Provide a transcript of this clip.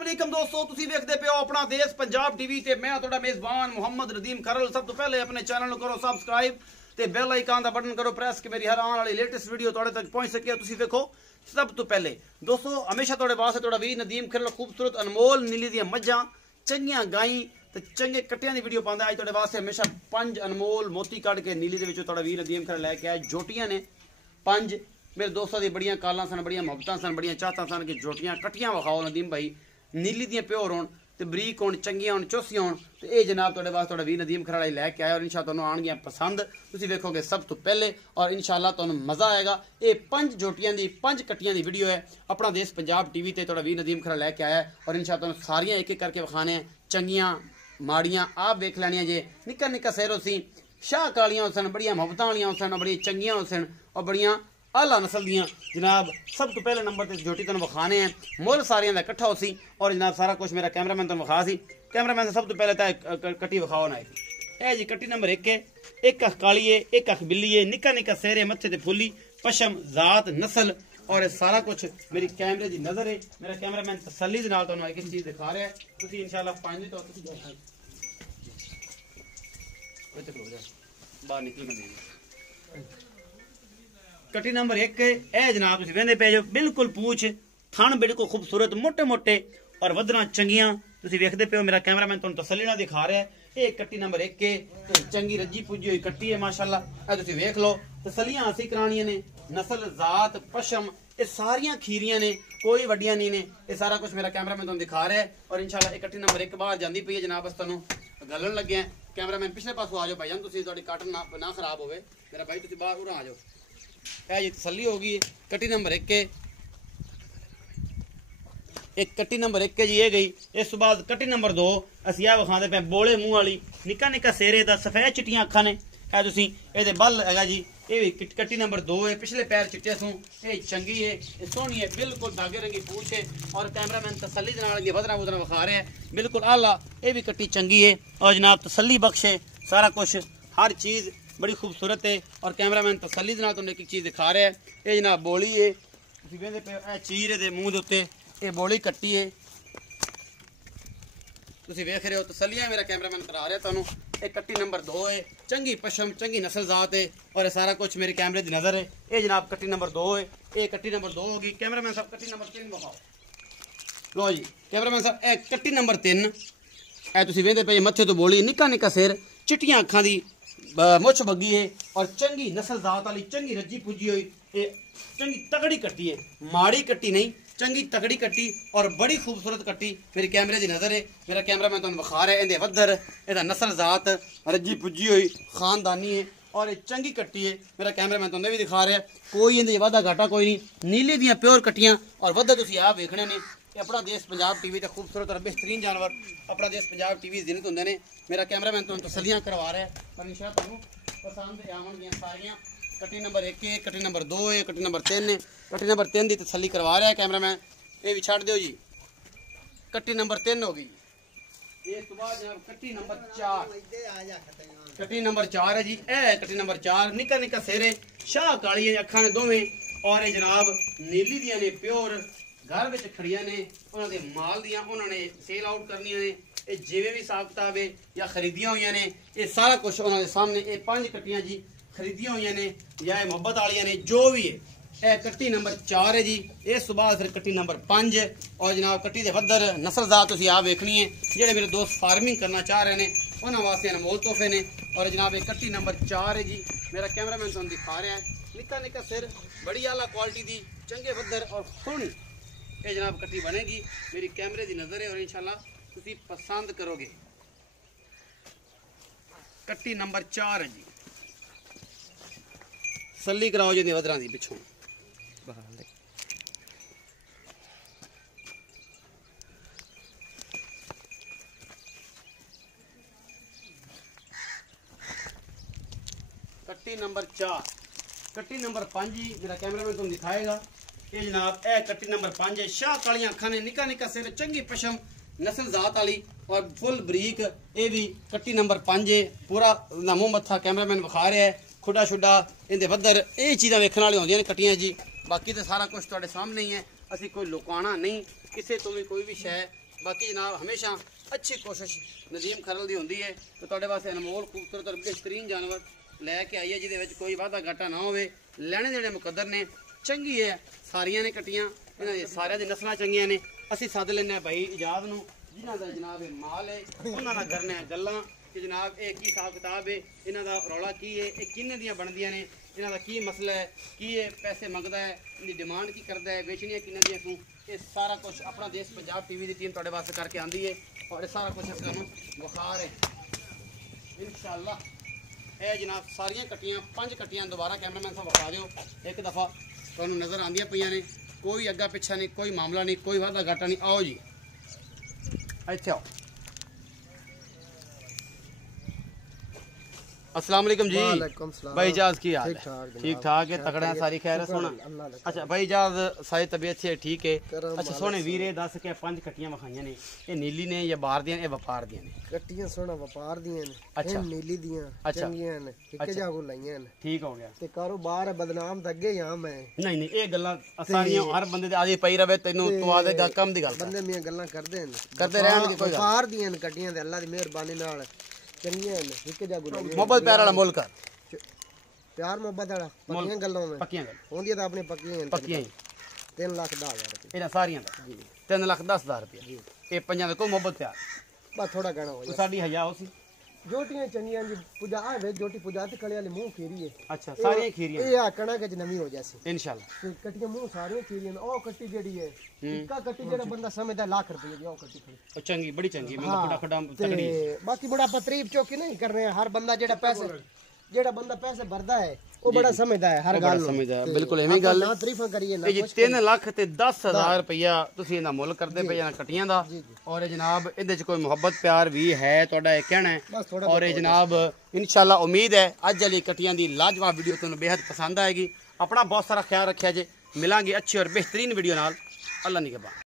अस्सलामुअलैकुम दोस्तों, तुसी वेखदे पे हो अपना देश पंजाब टीवी ते मैं तुहाडा मेज़बान मुहम्मद नदीम करल। सब तो पहले अपने चैनल करो सब्सक्राइब ते बेल आइकन दा बटन करो प्रेस कि मेरी हर आने वाली लेटेस्ट वीडियो तुहाडे तक पहुंच सके। तुसी देखो सब तो पहले दोस्तों हमेशा तुहाडे वास्ते तुहाडा वीर नदीम करल खूबसूरत अनमोल नीली दी मज्जां चंगियां गाईं ते चंगे कट्टियां दी वीडियो पांदा। अज तुहाडे वास्ते हमेशा 5 अनमोल मोती कट के नीली दे विचों तुहाडा वीर नदीम करल लैके आए। जोटियां ने 5 मेरे दोस्तों दी बड़ियां कालां सन, बड़ियां मुहब्बतां सन, बड़ियां चाहतां सन कि जोटियां कट्टियां विखाओ नदीम भाई, नीली दियां प्योर होन ते बरीक होन, चंगियां होन, चौसियां होन। तो ये जनाब तुहाडे वास्ते तुहाडा वीर नदीम खराड़ा लैके आया और इंशाअल्लाह तुहानूं आउणगियां पसंद। तुसीं वेखोगे सब तो पहले और इंशाअल्लाह तुहानूं मज़ा आएगा। ये 5 जोटियां दी 5 कट्टियां दी वीडियो है अपना देश पंजाब टीवी ते तुहाडा वीर नदीम खराड़ा लैके आया और इंशाअल्लाह तुहानूं सारियां एक एक करके विखाने चंगियां माड़ियां आप वेख लैनियां जे। निक्का निक्का सैर सी शाह कालियां सन, बड़ियां मुहब्बतां वालियां सन, बड़ियां चंगियां सन और बड़ियां आला नस्ल दियां। जनाब सब तो पहले नंबर पर जोटी तुम विखाने हैं, मुल सारियां का इकट्ठा हो सी और जनाब सारा कुछ मेरा कैमरामैन तुम विखा सी। कैमरामैन से सब तो पहले तो कट्टी विखाओ ना है जी। कट्टी नंबर 1 है, एक अख काली है, एक अख बिल्ली है, निक्का निक्का सेहरे मत्थे ते फुली पशम जात नस्ल और सारा कुछ मेरी कैमरे की नजर है। मेरा कैमरामैन तसल्ली दे नाल तुहानूं एक चीज़ दिखा रहा है। तुसीं इंशाअल्लाह 5 तो बाहर निकल मैं कट्टी नंबर 1 है। ए जनाब तुसीं वेंदे पे जो बिल्कुल पूछ थन बिल्कुल खूबसूरत मोटे मोटे और वधना चंगियां तुसीं वेखदे पे हो। मेरा कैमरामैन तुहानूं तसल्ली नाल दिखा रहा है। ये कट्टी नंबर 1 है, चंगी रजी पुजी हुई कट्टी है माशाअल्लाह। तुसीं वेख लो तसल्लियां हासिल करानियां ने, नस्ल जात पशम ये सारियां खीरियां ने, कोई वड्डियां नहीं ने। ये सारा कुछ मेरा कैमरामैन तुहानूं दिखा रहा है और इंशाअल्लाह ये कट्टी नंबर 1 बाहर जांदी पई है जनाब। बस तुहानूं गलन लगे हैं। कैमरामैन पिछले पासों आ जाओ भाईजान, तुसीं तुहाडी कट ना खराब होवे मेरा भाई, तुसीं बाहर उरा आ जाओ। है जी तसल्ली होगी। कट्टी नंबर 1 है, एक कट्टी नंबर 1 है जी ये गई। इस बाद कट्टी नंबर 2 असीं आ विखांदे पे बोले मुंह वाली निक्का निक्का सेहरे दा सफेद चिट्टियां अखां ने। है तुसीं इहदे बल हैगा जी। ये भी कट्टी नंबर 2 है, पिछले पैर चिट्टे सूं, ये चंगी है, ये सोहनी है, बिल्कुल धागे रंगी पूछ है और कैमरामैन तसल्ली दे नाल वधना वधना विखा रहा है बिल्कुल आला। ये भी कट्टी चंगी है और जनाब तसल्ली बख्श है। सारा कुछ हर चीज़ बड़ी खूबसूरत है और कैमरामैन तसल्ली दे नाल तुहानूं एक चीज़ दिखा रहा है। ये जनाब बोली है, तुसीं वेंदे पे चीर दे मूँह दे उत्ते ये बोली कट्टी है, तुसीं वेख रहे हो तसल्लियां मेरा कैमरामैन करा रहा है तुहानूं। एक कट्टी नंबर 2 है, चंगी पशम चंगी नस्ल जात है और ये सारा कुछ मेरे कैमरे की नज़र है। ये जनाब कट्टी नंबर 2 है, ये कट्टी नंबर 2 होगी। कैमरामैन साहब कट्टी नंबर 3 विखाओ। लो जी कैमरामैन साहब ए कट्टी नंबर 3 ए तुसीं वेंदे पे मत्थे तो बोली निक्का निक्का सिर चिट्टियां अखां दी मुछ बग्गी है और चंगी नस्ल जात वाली चंगी रजी पुजी हुई ये चंगी तगड़ी कट्टी है, माड़ी कट्टी नहीं चंगी तगड़ी कट्टी और बड़ी खूबसूरत कट्टी मेरी कैमरे की नज़र है। मेरा कैमरामैन तुहानूं विखा रहा है। इहदे वधर इहदा नस्ल जात रजी पुजी हुई खानदानी है और ये चंगी कट्टी है। मेरा कैमरामैन तुहानूं भी दिखा रहा है, कोई इहदे वाधा घाटा कोई नहीं। नीली दियां प्योर कट्टियां और वधर तुसीं आप वेखने ने। अपना देश पंजाब टीवी का खूबसूरत और बेहतरीन जानवर अपना देश पंजाब टीवी जिन्हें होंगे ने। मेरा कैमरामैन तुहानूं तसल्लियां करवा रहा है और इंशाअल्लाह तुहानूं पसंद आवन सारियां। कट्टी नंबर 1 है, कट्टी नंबर 2 है, कट्टी नंबर 3 है। कट्टी नंबर 3 की तसल्ली करवा रहा है कैमरामैन। ये भी छड़ दो जी, कट्टी नंबर 3 होगी। ये तो बाद कट्टी नंबर 4, कट्टी नंबर 4 है जी। ए कट्टी नंबर 4 निक्का निक्का सेहरे शाह काली है अखां ने दोवें और ये जनाब नीली दियां ने प्योर घर में खड़िया ने। उन्होंने माल दियां उन्होंने सेल आउट करनिया ने। ये जिवें भी हिसाब किताब है या खरीदियां हुई ने, ये सारा कुछ उन्होंने सामने ये 5 कट्टियां जी खरीदियां हुई ने या मुहब्बत वालियां ने जो भी है। यह कट्टी नंबर 4 है जी। इस तो बाद फिर कट्टी नंबर 5 और जनाब कट्टी के वधर नस्ल जात तुसीं आप वेखनी है। जेडे मेरे दोस्त फार्मिंग करना चाह रहे हैं उन्होंने वास्ते अनमोल तोहफे ने। और जनाब ये कट्टी नंबर 4 है जी। मेरा कैमरामैन तुहानूं दिखा रहा है, निक्का निक्का सिर बड़ी आला क्वालिटी की चंगे वधर और सोहनी ये जनाब कट्टी बनेगी। मेरी कैमरे की नज़र है और इंशाल्लाह तुसीं पसंद करोगे। कट्टी नंबर 4 है जी। तसल्ली कराओ जी वधरां दी पिछों। कट्टी नंबर 4, कट्टी नंबर 5 जी मेरा कैमरामैन तुम दिखाएगा। ये जनाब ए कट्टी नंबर 5 है। शाह कालियां अखां ने, निक्का निक्का सिर, चंगी पशम नस्ल जात वाली और फुल बरीक। ये भी कट्टी नंबर 5 है। पूरा मुँह मत्था कैमरामैन विखा रहा है, खुडा शुडा इहदे वधर ये चीज़ां वेखण वाली होंदियां ने कट्टियां जी। बाकी तो सारा कुछ तुहाडे सामने ही है। असीं कोई लुकाना नहीं, किसी तो भी कोई भी शै बाकी जनाब हमेशा अच्छी कोशिश नदीम खरल दी होंदी है तो तुहाडे वास्ते अनमोल खूबसूरत और बेहतरीन जानवर लैके आई है जिहदे विच कोई वादा घाटा ना होवे लैणे देने मुकद्दर ने चंगी है सारियां ने कट्टियां इन्हां दी सारियां दी नस्लां चंगियां ने असीं सद लैने भाई इजाद नूं जिन्हां दा जनाब माल है उन्हां नाल करने गल्लां कि जनाब ये की हिसाब किताब है इन्हां दा रौला की है ये किन्ने दियां बनदियां ने इन्हां दा की मसला है की ये पैसे मंगदा है इनकी डिमांड की करदा है बेचनियां किन्ने दियां सूं ये सारा कुछ अपना देश पंजाब टीवी की टीम तुहाडे वास्ते करके आंदी है और ये सारा कुछ अस तुहानूं बुखार है इंशाअल्लाह ये जनाब सारियां कट्टियां 5 कट्टियां दोबारा कैमरामैन साहब विखा दिओ एक दफ़ा तुहानूं नज़र आंदियां पईयां ने कोई अग्गा पिछा नहीं कोई मामला नहीं कोई वादा घाटा नहीं आओ जी इत्थे आओ अस्सलाम वालेकुम जी भाई इजाज की हाल है ठीक ठाक है तकड़े सारी खैर सोना अच्छा भाई इजाज सारी तबीयत से ठीक है अच्छा सोने वीरे दस के 5 कट्टियां विखाइयां ने ये नीली ने या बाहर दियां ये व्यापार दियां ने कट्टियां सोना व्यापार दियां ने अच्छा नीली दियां चंगियां ने इक्के जागो लाइयां ने ठीक हो गया ते कारोबार बदनाम ते अगे या मैं नहीं ये गल्लां सारियां हर बंदे दे आदि पई रवे तैनू तू आदे कम दी गल बंदे मियां गल्लां करदे रहन कोई व्यापार दियां ने कट्टियां ते अल्लाह दी मेहरबानी नाल चंगियां ने इक्के जागो मोहब्बत प्यार वाला मुल्क प्यार मोहब्बत वाला पक्कियां गल्लां में पक्कियां गल होंदियां तां अपनी पक्कियां ही 3,10,000 रुपए इन्हां सारियां दा जी 3,10,000 रुपए ये पंजां दे कोई मोहब्बत प्यार बस थोड़ा कहना हो साडी हया होसी जोटियां चंगियां जी पूजा आ वे जोटी पूजा ते कले वाली मुंह खीरी है अच्छा सारियां खीरियां ये आकना के नवी हो जासी इंशाल्लाह कट्टियां मुंह सारियां खीरियां ओ कट्टी जेडी है इक्का कट्टी जेड़ा बंदा समझदा लाख रुपए दी ओ कट्टी खड़ी चंगी बड़ी चंगी मैं बड़ा खड़ा तगड़ी बाकी बड़ा तरीफ चौकी नहीं कर रहे हैं हर बंदा जेड़ा बंदा पैसे भरदा है वो बड़ा समझदा है हर गल समझदा है बिल्कुल एवें गल ना तारीफां करिए ना ये 3,10,000 रुपया ਤੁਸੀਂ ਇਹਦਾ ਮੁੱਲ ਕਰਦੇ ਪਏ ਜਾਂ ਕਟੀਆਂ ਦਾ ਔਰ ਜਨਾਬ ਇਹਦੇ ਚ ਕੋਈ ਮੁਹੱਬਤ ਪਿਆਰ ਵੀ ਹੈ ਤੁਹਾਡਾ ਇਹ ਕਹਿਣਾ ਹੈ ਔਰ ਇਹ ਜਨਾਬ ਇਨਸ਼ਾਅੱਲਾ ਉਮੀਦ ਹੈ ਅੱਜ ਵਾਲੀ ਕਟੀਆਂ ਦੀ ਲਾਜਵਾਬ ਵੀਡੀਓ ਤੁਹਾਨੂੰ ਬੇहद ਪਸੰਦ ਆਏਗੀ ਆਪਣਾ ਬਹੁਤ ਸਾਰਾ ਖਿਆਲ ਰੱਖਿਆ ਜੇ ਮਿਲਾਂਗੇ ਅੱਛੀ ਔਰ ਬਿਹਤਰੀਨ ਵੀਡੀਓ ਨਾਲ ਅੱਲਾ ਨਿਗਹਿਬਾਨ